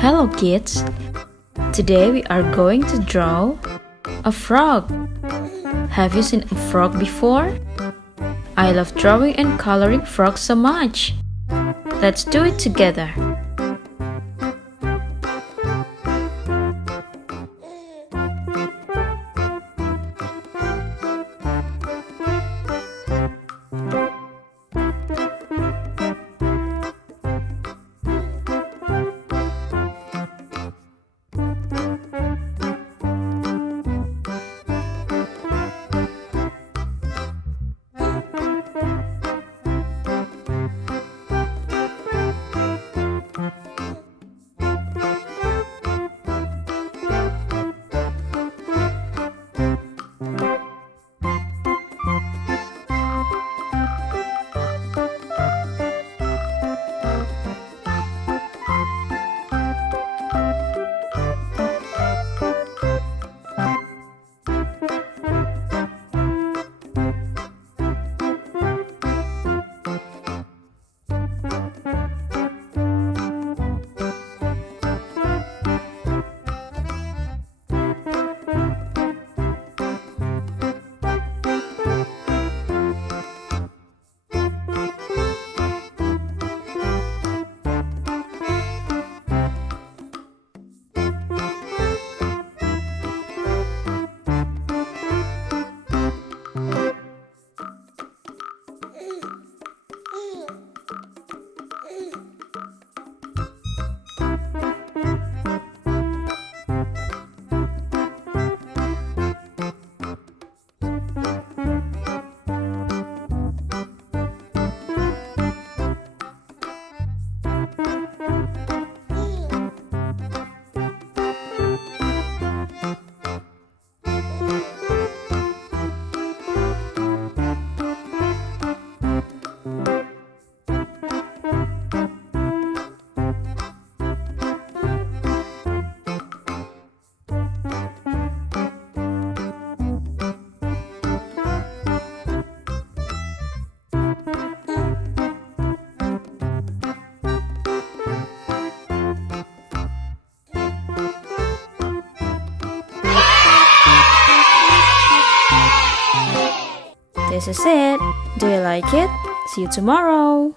Hello kids! Today we are going to draw a frog. Have you seen a frog before? I love drawing and coloring frogs so much. Let's do it together. This is it. Do you like it? See you tomorrow.